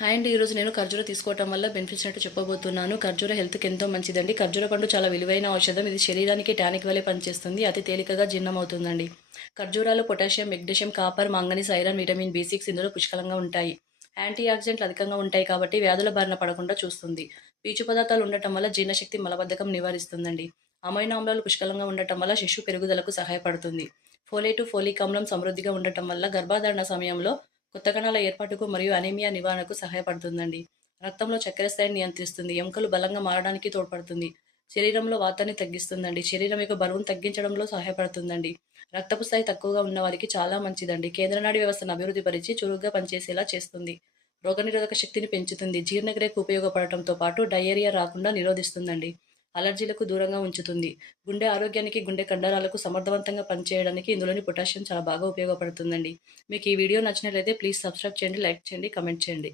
And ఈరోజు నేను ఖర్జూర తీసుకోవటం వల్ల బెనిఫిట్స్ అంటే చెప్పబోతున్నాను. ఖర్జూర హెల్త్‌కి ఎంతో మంచిదండి. ఖర్జూర పండు చాలా విలువైన ఔషధం. ఇది శరీరానికి టానిక్ వలె పనిచేస్తుంది. అతి తేలికగా జీర్ణమవుతుందండి. ఖర్జూరాలో potassium, magnesium, copper, manganese, iron, vitamin బి6 ఇందులో పుష్కలంగా ఉంటాయి. యాంటీ ఆక్సిడెంట్లు అధికంగా ఉంటాయి కాబట్టి వ్యాధుల బారిన పడకుండా చూస్తుంది. పీచు పదార్థాలు ఉండటం వల్ల జీర్ణశక్తి, మలబద్ధకం నివారిస్తుందండి. అమైనో ఆమ్లాలు పుష్కలంగా ఉండటం వల్ల శిశు పెరుగుదలకు సహాయపడుతుంది. ఫోలేటు, ఫోలిక్ ఆమ్లం సమృద్ధిగా ఉండటం వల్ల గర్భధారణ సమయంలో కొత్త కణాల ఏర్పాటుకు మరియు అనీమియా నివారణకు సహాయపడుతుందండి. రక్తంలో చక్కెర స్థాయిని నియంత్రిస్తుంది. ఎముకలు బలంగా మారడానికి తోడ్పడుతుంది. శరీరంలో వాతాన్ని తగ్గిస్తుందండి. శరీరం యొక్క బరువును తగ్గించడంలో సహాయపడుతుందండి. రక్తపు స్థాయి తక్కువగా ఉన్న వారికి చాలా మంచిదండి. కేంద్రనాడి వ్యవస్థను అభివృద్ధి పరిచి చురుగ్గా పనిచేసేలా చేస్తుంది. రోగనిరోధక శక్తిని పెంచుతుంది. జీర్ణక్రియకు ఉపయోగపడటంతో పాటు డయేరియా రాకుండా నిరోధిస్తుందండి. అలర్జీలకు దూరంగా ఉంచుతుంది. గుండె ఆరోగ్యానికి, గుండె కండరాలకు సమర్థవంతంగా పనిచేయడానికి ఇందులోని పొటాషియం చాలా బాగా ఉపయోగపడుతుందండి. మీకు ఈ వీడియో నచ్చినట్లయితే ప్లీజ్ సబ్స్క్రైబ్ చేయండి, లైక్ చేయండి, కమెంట్ చేయండి.